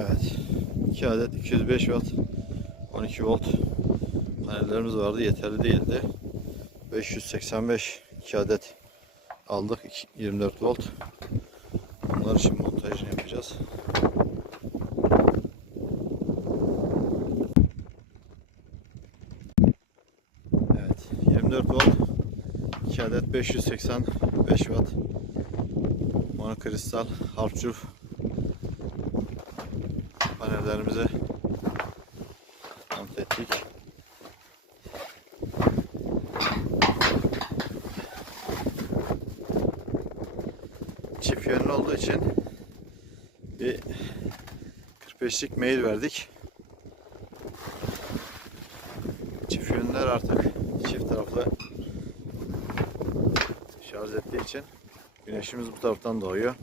Evet. 2 adet 205 watt 12 volt panellerimiz vardı. Yeterli değildi. 585 2 adet aldık. İki- 24 volt. Bunları şimdi montajını yapacağız. Evet. 24 volt 2 adet 585 watt monokristal harpçuf panellerimize monte ettik. Çift yönlü olduğu için bir 45'lik mail verdik. Çift yönler artık çift taraflı şarj ettiği için güneşimiz bu taraftan doğuyor.